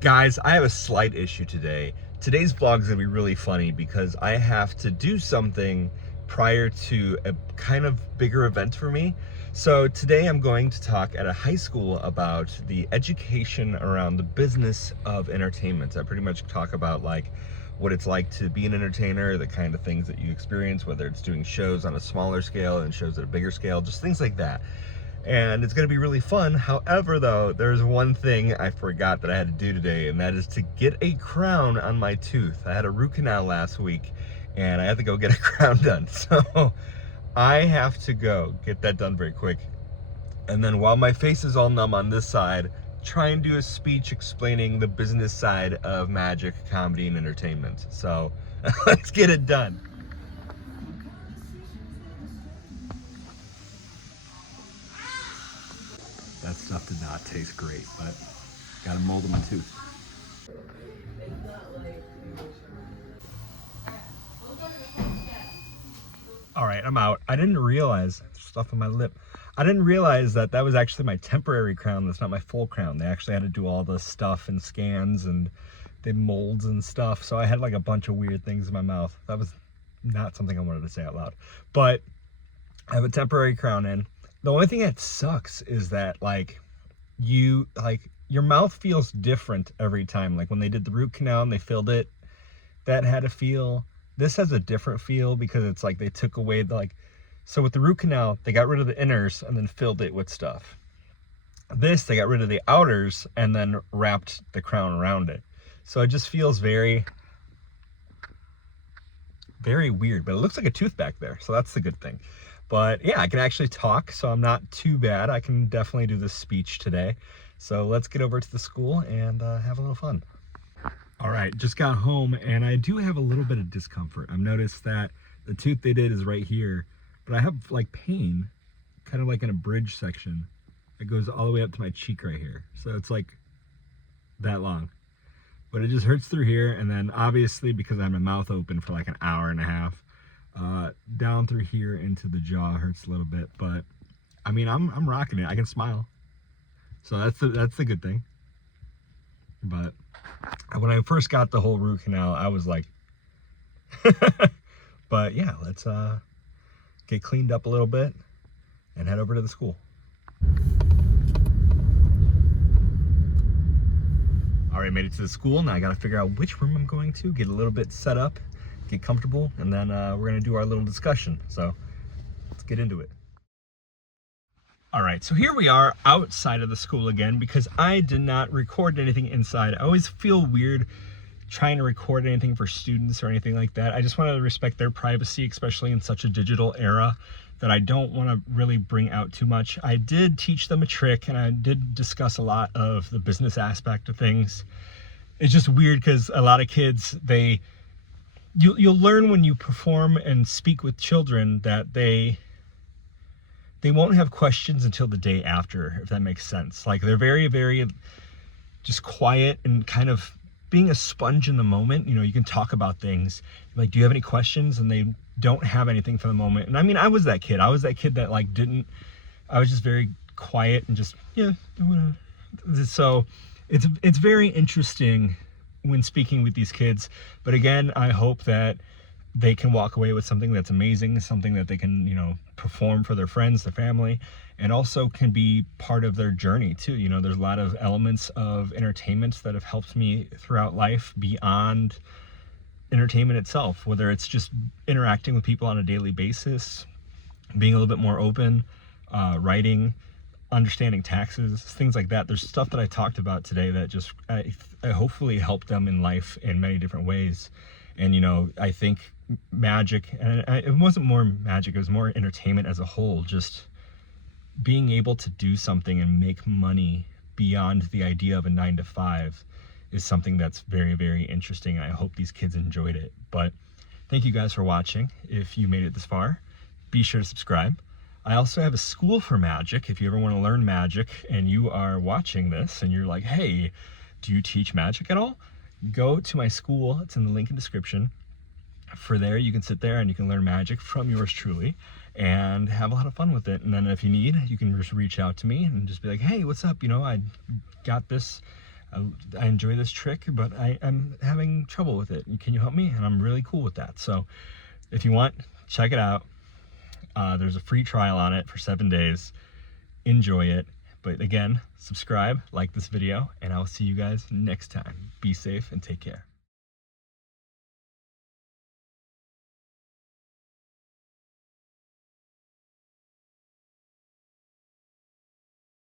Guys, I have a slight issue today. Today's vlog is gonna be really funny because I have to do something prior to a kind of bigger event for me. So today I'm going to talk at a high school about the education around the business of entertainment. I pretty much talk about like what it's like to be an entertainer, the kind of things that you experience, whether it's doing shows on a smaller scale and shows at a bigger scale, just things like that. And it's gonna be really fun. However, though, there's one thing I forgot that I had to do today, and that is to get a crown on my tooth. I had a root canal last week, and I had to go get a crown done. So I have to go get that done very quick. And then while my face is all numb on this side, try and do a speech explaining the business side of magic, comedy, and entertainment. So let's get it done. That stuff did not taste great, but got a mold in my tooth. All right, I'm out. I didn't realize, stuff on my lip. I didn't realize that that was actually my temporary crown. That's not my full crown. They actually had to do all the stuff and scans and did molds and stuff. So I had like a bunch of weird things in my mouth. That was not something I wanted to say out loud. But I have a temporary crown in. The only thing that sucks is that your mouth feels different every time. Like when they did the root canal and they filled it, that had a feel. This has a different feel because it's like they took away so with the root canal, they got rid of the inners and then filled it with stuff. This, they got rid of the outers and then wrapped the crown around it. So it just feels very, very weird, but it looks like a tooth back there. So that's the good thing. But yeah, I can actually talk, so I'm not too bad. I can definitely do this speech today. So let's get over to the school and have a little fun. All right, just got home and I do have a little bit of discomfort. I've noticed that the tooth they did is right here, but I have like pain, kind of like in a bridge section. It goes all the way up to my cheek right here. So it's like that long. But it just hurts through here, and then obviously because I have my mouth open for like an hour and a half, down through here into the jaw hurts a little bit, but I mean I'm rocking it. I can smile, so that's the good thing. But when I first got the whole root canal, I was like but yeah, let's get cleaned up a little bit and head over to the school. All right, made it to the school. Now I gotta figure out which room I'm going to, get a little bit set up, get comfortable, and then we're gonna do our little discussion. So let's get into it. All right, so here we are outside of the school again because I did not record anything inside. I always feel weird trying to record anything for students or anything like that. I just want to respect their privacy, especially in such a digital era, that I don't want to really bring out too much. I did teach them a trick and I did discuss a lot of the business aspect of things. It's just weird because a lot of kids, you'll learn when you perform and speak with children that they won't have questions until the day after, if that makes sense. Like they're very, very just quiet and kind of being a sponge in the moment. You know, you can talk about things like, do you have any questions? And they don't have anything for the moment. And I mean, I was that kid. I was that kid that I was just very quiet and just, yeah, whatever. So it's very interesting when speaking with these kids. But again, I hope that they can walk away with something that's amazing, something that they can, perform for their friends, their family, and also can be part of their journey too. There's a lot of elements of entertainment that have helped me throughout life beyond entertainment itself, whether it's just interacting with people on a daily basis, being a little bit more open, writing, understanding taxes, things like that. There's stuff that I talked about today that just I hopefully helped them in life in many different ways. And I think magic, and it wasn't more magic, it was more entertainment as a whole, just being able to do something and make money beyond the idea of a 9-to-5 is something that's very, very interesting. I hope these kids enjoyed it. But thank you guys for watching. If you made it this far, be sure to subscribe. I also have a school for magic. If you ever want to learn magic and you are watching this and you're like, hey, do you teach magic at all? Go to my school. It's in the link in the description. For there, you can sit there and you can learn magic from yours truly and have a lot of fun with it. And then if you need, you can just reach out to me and just be like, hey, what's up? I got this I enjoy this trick, but I'm having trouble with it. Can you help me? And I'm really cool with that. So if you want, check it out. There's a free trial on it for 7 days. Enjoy it. But again, subscribe, like this video, and I'll see you guys next time. Be safe and take care.